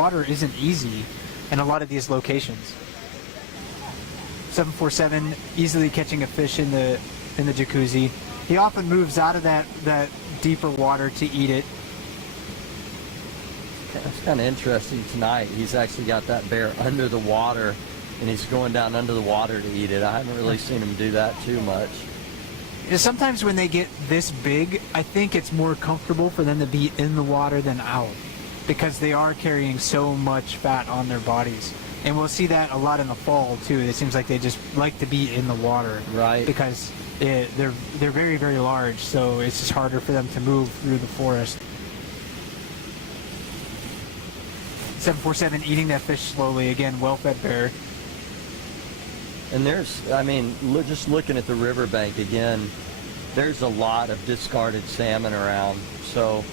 water isn't easy in a lot of these locations. 747 easily catching a fish in the jacuzzi. He often moves out of that deeper water to eat it. It's kind of interesting tonight. He's actually got that bear under the water, and he's going down under the water to eat it. I haven't really seen him do that too much. Sometimes when they get this big, I think it's more comfortable for them to be in the water than out, because they are carrying so much fat on their bodies. And we'll see that a lot in the fall too. It seems like they just like to be in the water, right? Because they're very, very large, so it's just harder for them to move through the forest. 747 eating that fish slowly again, well-fed bear. And there's, I mean, just looking at the riverbank again, there's a lot of discarded salmon around. So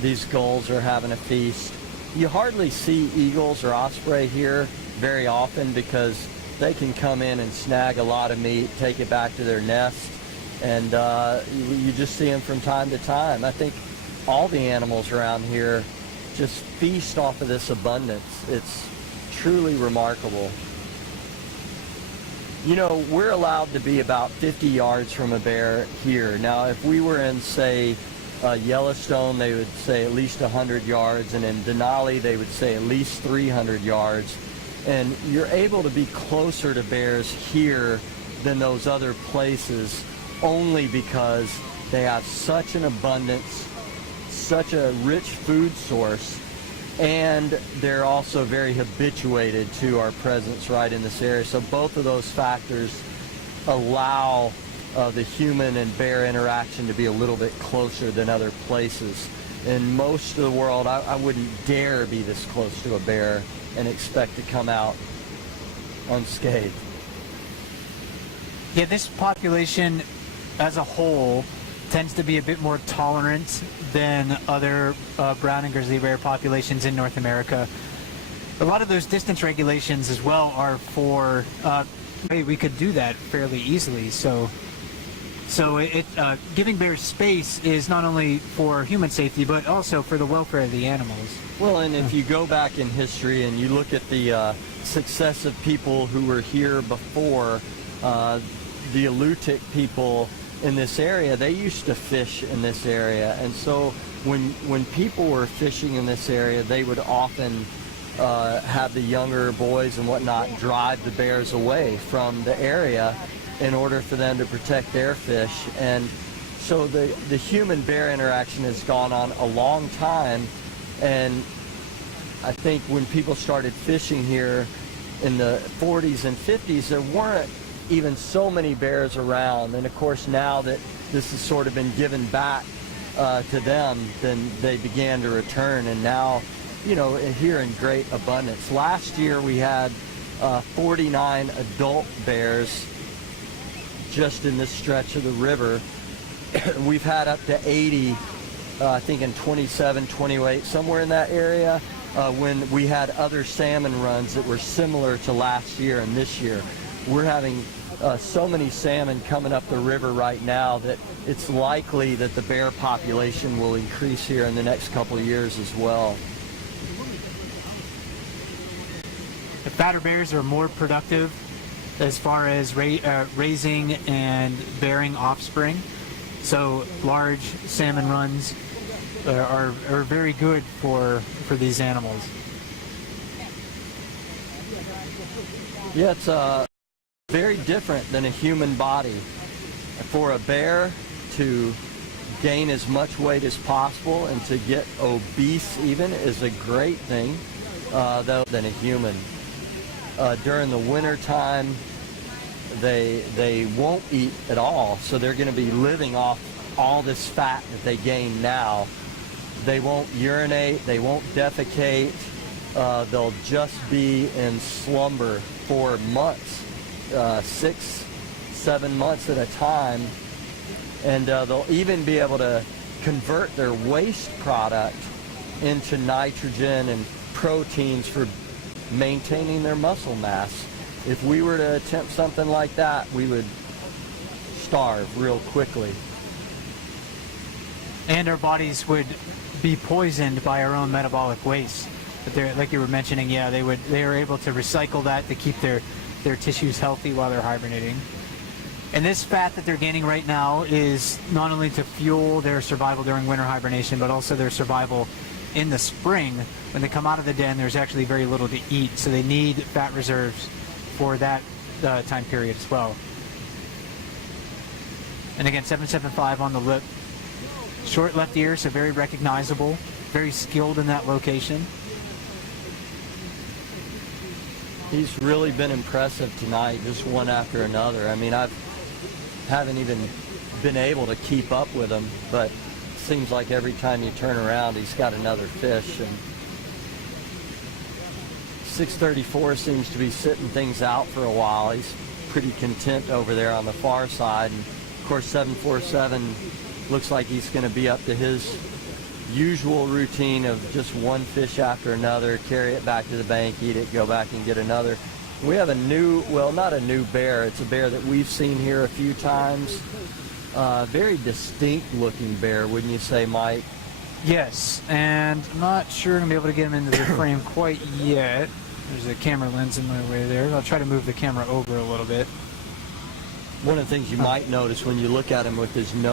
these gulls are having a feast. You hardly see eagles or osprey here very often because they can come in and snag a lot of meat, take it back to their nest, and you just see them from time to time. I think all the animals around here just feast off of this abundance. It's truly remarkable. You know, we're allowed to be about 50 yards from a bear here. Now, if we were in, say, Yellowstone, they would say at least 100 yards, and in Denali, they would say at least 300 yards. And you're able to be closer to bears here than those other places only because they have such an abundance, such a rich food source, and they're also very habituated to our presence right in this area. So both of those factors allow the human and bear interaction to be a little bit closer than other places. In most of the world, I wouldn't dare be this close to a bear and expect to come out unscathed. Yeah, this population as a whole tends to be a bit more tolerant than other brown and grizzly bear populations in North America. A lot of those distance regulations as well are for, we could do that fairly easily. So giving bears space is not only for human safety, but also for the welfare of the animals. Well, and if you go back in history and you look at the successive people who were here before, the Alutiiq people in this area, they used to fish in this area. And so when people were fishing in this area, they would often have the younger boys and whatnot drive the bears away from the area in order for them to protect their fish. And so the human-bear interaction has gone on a long time, and I think when people started fishing here in the 40s and 50s, there weren't even so many bears around. And of course, now that this has sort of been given back to them, then they began to return, and now, you know, here in great abundance. Last year we had 49 adult bears just in this stretch of the river. We've had up to 80, I think in 27, 28, somewhere in that area, when we had other salmon runs that were similar to last year and this year. We're having so many salmon coming up the river right now that it's likely that the bear population will increase here in the next couple of years as well. The fatter bears are more productive as far as raising and bearing offspring. So large salmon runs are very good for these animals. Yeah, it's very different than a human body. For a bear to gain as much weight as possible and to get obese even is a great thing, though, than a human. During the winter time, they won't eat at all, so they're going to be living off all this fat that they gain now. They won't urinate, they won't defecate, they'll just be in slumber for months, 6, 7 months at a time, and they'll even be able to convert their waste product into nitrogen and proteins for maintaining their muscle mass. If we were to attempt something like that, we would starve real quickly. And our bodies would be poisoned by our own metabolic waste. But they're, like you were mentioning, yeah, they are able to recycle that to keep their tissues healthy while they're hibernating. And this fat that they're gaining right now is not only to fuel their survival during winter hibernation, but also their survival in the spring. When they come out of the den, there's actually very little to eat, so they need fat reserves for that time period as well. And again, 775 on the lip. Short left ear, so very recognizable. Very skilled in that location. He's really been impressive tonight, just one after another. I mean, I haven't even been able to keep up with him, but it seems like every time you turn around, he's got another fish. And 634 seems to be sitting things out for a while. He's pretty content over there on the far side. And of course, 747 looks like he's going to be up to his usual routine of just one fish after another, carry it back to the bank, eat it, go back and get another. We have a new, well, not a new bear, it's a bear that we've seen here a few times. Very distinct looking bear, wouldn't you say, Mike? Yes, and I'm not sure I'm going to be able to get him into the frame quite yet. There's a camera lens in my way there. I'll try to move the camera over a little bit. One of the things you might notice when you look at him with his nose